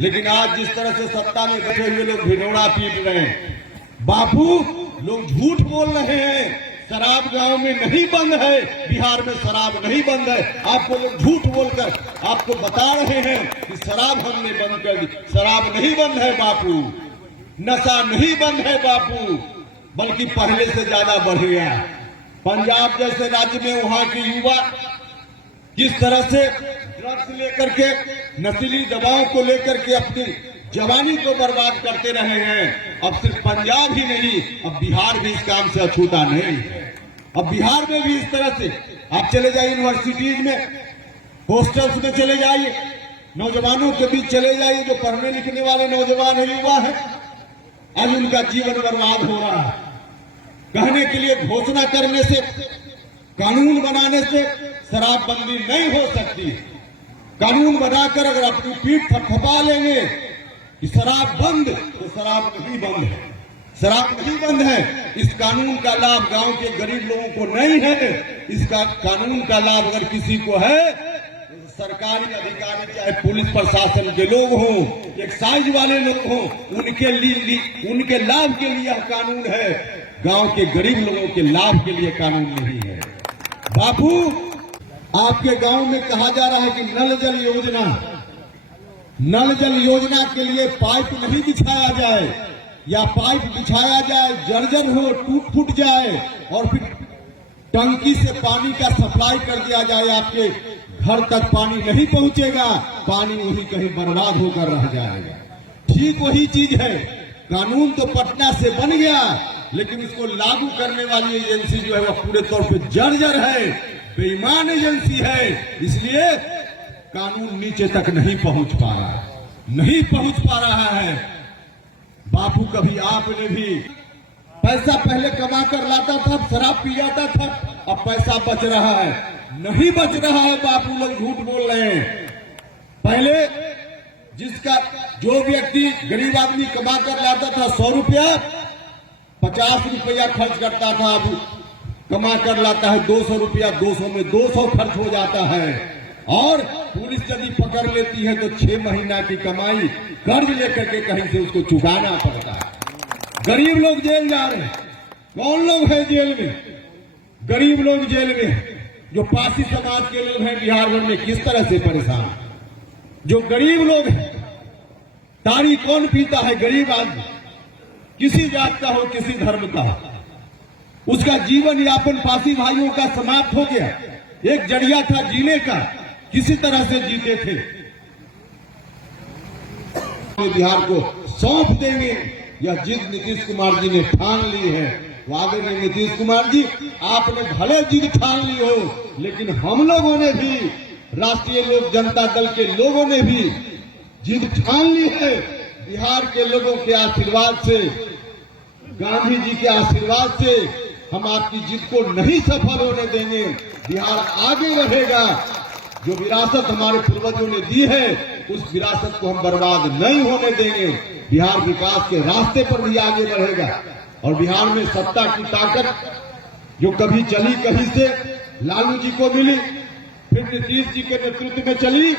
लेकिन आज जिस तरह से सत्ता में बैठे हुए लोग भिडौड़ा पीट रहे हैं, बापू लोग झूठ बोल रहे हैं। शराब गांव में नहीं बंद है, बिहार में शराब नहीं बंद है। आपको लोग झूठ बोलकर आपको बता रहे हैं कि शराब हमने बंद कर दी। शराब नहीं बंद है बापू, नशा नहीं बंद है बापू, बल्कि पहले से ज्यादा बढ़ गया। पंजाब जैसे राज्य में वहां के युवा किस तरह से ड्रग्स लेकर के, नशीली दवाओं को लेकर के अपनी जवानी को बर्बाद करते रहे हैं। अब सिर्फ पंजाब ही नहीं, अब बिहार भी इस काम से अछूता नहीं है। अब बिहार में भी इस तरह से आप चले जाइए, यूनिवर्सिटीज में, हॉस्टल्स में चले जाइए, नौजवानों के बीच चले जाइए, जो पढ़ने लिखने वाले नौजवान है, युवा है, आज उनका जीवन बर्बाद हो रहा है। कहने के लिए घोषणा करने से, कानून बनाने से शराबबंदी नहीं हो सकती। कानून बनाकर अगर अपनी पीठ थपथपा लेंगे कि शराब बंद, तो शराब नहीं बंद है। शराब नहीं बंद है। इस कानून का लाभ गांव के गरीब लोगों को नहीं है। इसका कानून का लाभ अगर किसी को है, तो सरकारी अधिकारी, चाहे पुलिस प्रशासन के लोग हों, एक्साइज वाले लोग हों, उनके लाभ के लिए यह कानून है। गांव के गरीब लोगों के लाभ के लिए कानून नहीं है। बापू, आपके गांव में कहा जा रहा है कि नल जल योजना, नल जल योजना के लिए पाइप नहीं बिछाया जाए, या पाइप बिछाया जाए, जर्जर हो, टूट फूट जाए, और फिर टंकी से पानी का सप्लाई कर दिया जाए, आपके घर तक पानी नहीं पहुंचेगा, पानी वही कहीं बर्बाद होकर रह जाएगा। ठीक वही चीज है। कानून तो पटना से बन गया, लेकिन इसको लागू करने वाली एजेंसी जो है वह पूरे तौर पे जर्जर है, बेईमान एजेंसी है। इसलिए कानून नीचे तक नहीं पहुंच पा रहा है, नहीं पहुंच पा रहा है। बापू, कभी आपने भी पैसा पहले कमा कर लाता था, शराब पी जाता था, अब पैसा बच रहा है? नहीं बच रहा है बापू, लोग झूठ बोल रहे हैं। पहले जिसका जो व्यक्ति गरीब आदमी कमा कर लाता था 100 रुपया, 50 रुपया खर्च करता था, अब कमा कर लाता है 200 रुपया, 200 में 200 खर्च हो जाता है। और पुलिस यदि पकड़ लेती है तो 6 महीना की कमाई कर्ज लेकर के कहीं से उसको चुकाना पड़ता है। गरीब लोग जेल जा रहे हैं। कौन लोग हैं जेल में? गरीब लोग जेल में। जो पासी समाज के लोग हैं बिहार भर में किस तरह से परेशान, जो गरीब लोग हैं। तारी कौन पीता है? गरीब आदमी, किसी जात का हो, किसी धर्म का हो, उसका जीवन यापन पासी भाइयों का समाप्त हो गया। एक जरिया था जीने का, किसी तरह से जीते थे। बिहार को सौंप देंगे, यह जिद नीतीश कुमार जी ने ठान ली है। वादे में नीतीश कुमार जी, आपने भले जिद ठान ली हो, लेकिन हम लोगों ने भी, राष्ट्रीय लोक जनता दल के लोगों ने भी जिद ठान ली है। बिहार के लोगों के आशीर्वाद से, गांधी जी के आशीर्वाद से हम आपकी जिद को नहीं सफल होने देंगे। बिहार आगे रहेगा। जो विरासत हमारे पूर्वजों ने दी है, उस विरासत को हम बर्बाद नहीं होने देंगे। बिहार विकास के रास्ते पर भी आगे बढ़ेगा। और बिहार में सत्ता की ताकत जो कभी चली कहीं से, लालू जी को मिली, फिर नीतीश जी के नेतृत्व में चली,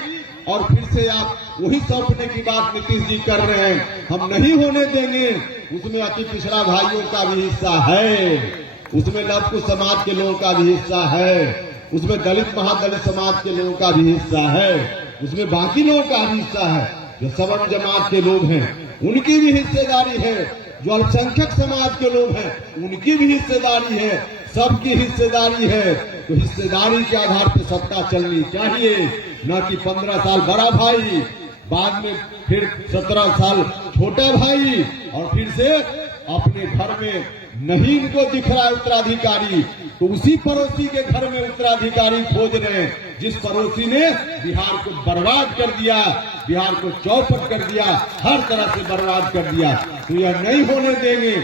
और फिर से आप वही सौंपने की बात नीतीश जी कर रहे हैं। हम नहीं होने देंगे। उसमें अति पिछड़ा भाइयों का भी हिस्सा है, उसमें लव कुश समाज के लोगों का भी हिस्सा है, उसमें दलित महादलित समाज के लोगों का भी हिस्सा है, उसमें बाकी लोगों का भी हिस्सा है। जो सवर्ण जमात के लोग हैं उनकी भी हिस्सेदारी है, जो अल्पसंख्यक समाज के लोग हैं उनकी भी हिस्सेदारी है, सबकी हिस्सेदारी है। तो हिस्सेदारी के आधार पर सत्ता चलनी चाहिए, न कि 15 साल बड़ा भाई, बाद में फिर 17 साल छोटा भाई, और फिर से अपने घर में नहीं इनको दिख रहा है उत्तराधिकारी, तो उसी पड़ोसी के घर में उत्तराधिकारी खोज रहे हैं, जिस पड़ोसी ने बिहार को बर्बाद कर दिया, बिहार को चौपट कर दिया, हर तरह से बर्बाद कर दिया। तो यह नहीं होने देंगे।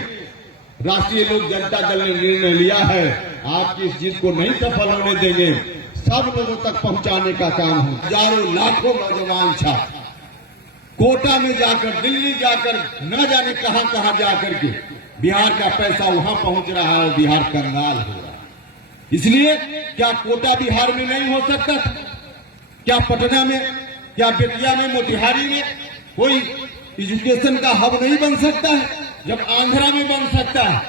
राष्ट्रीय लोक जनता दल ने निर्णय लिया है, आपकी इस जिद को नहीं सफल होने देंगे। सब लोगों तक पहुंचाने का काम हो। हजारों लाखों नौजवान छात्र कोटा में जाकर, दिल्ली जाकर, न जाने कहां कहां जाकर के बिहार का पैसा वहां पहुंच रहा है, बिहार कंगाल हो रहा है। इसलिए क्या कोटा बिहार में नहीं हो सकता था? क्या पटना में, क्या बेतिया में, मोतिहारी में, कोई एजुकेशन का हब नहीं बन सकता है? जब आंध्रा में बन सकता है,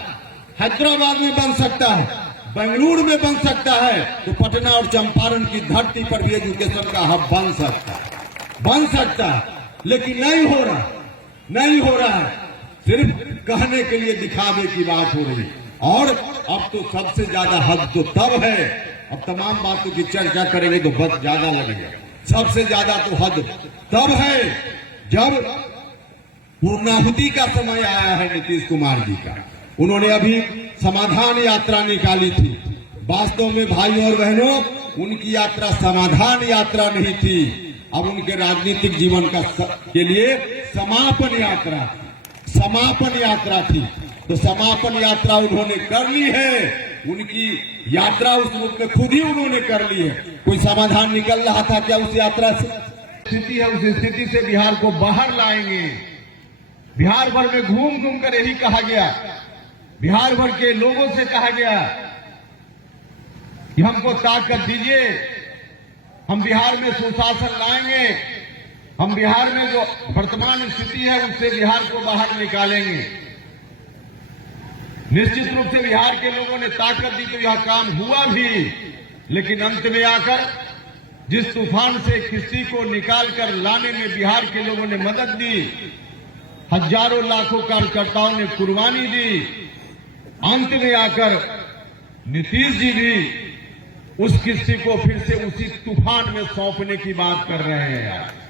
हैदराबाद में बन सकता है, बेंगलुरु में बन सकता है, तो पटना और चंपारण की धरती पर भी एजुकेशन का हब बन सकता है। लेकिन नहीं हो रहा है। सिर्फ कहने के लिए दिखावे की बात हो रही है। और अब तो सबसे ज्यादा हद तो तब है, अब तमाम बातों की चर्चा करेंगे तो बहुत ज्यादा लगेगा। सबसे ज्यादा तो हद तब है जब पूर्णाहुति का समय आया है नीतीश कुमार जी का। उन्होंने अभी समाधान यात्रा निकाली थी। वास्तव में भाइयों और बहनों, उनकी यात्रा समाधान यात्रा नहीं थी। अब उनके राजनीतिक जीवन के लिए समापन यात्रा थी। तो समापन यात्रा उन्होंने कर ली है। उनकी यात्रा उस रूप में खुद ही उन्होंने कर ली है। कोई समाधान निकल रहा था क्या उस यात्रा से? स्थिति है, उस स्थिति से बिहार को बाहर लाएंगे। बिहार भर में घूम कर यही कहा गया, बिहार भर के लोगों से कहा गया कि हमको ताकत दीजिए, हम बिहार में सुशासन लाएंगे, हम बिहार में जो वर्तमान स्थिति है उससे बिहार को बाहर निकालेंगे। निश्चित रूप से बिहार के लोगों ने ताकत दी तो यह काम हुआ भी, लेकिन अंत में आकर जिस तूफान से किसी को निकाल कर लाने में बिहार के लोगों ने मदद दी, हजारों लाखों कार्यकर्ताओं ने कुर्बानी दी, अंत में आकर नीतीश जी भी उस किस्ती को फिर से उसी तूफान में सौंपने की बात कर रहे हैं।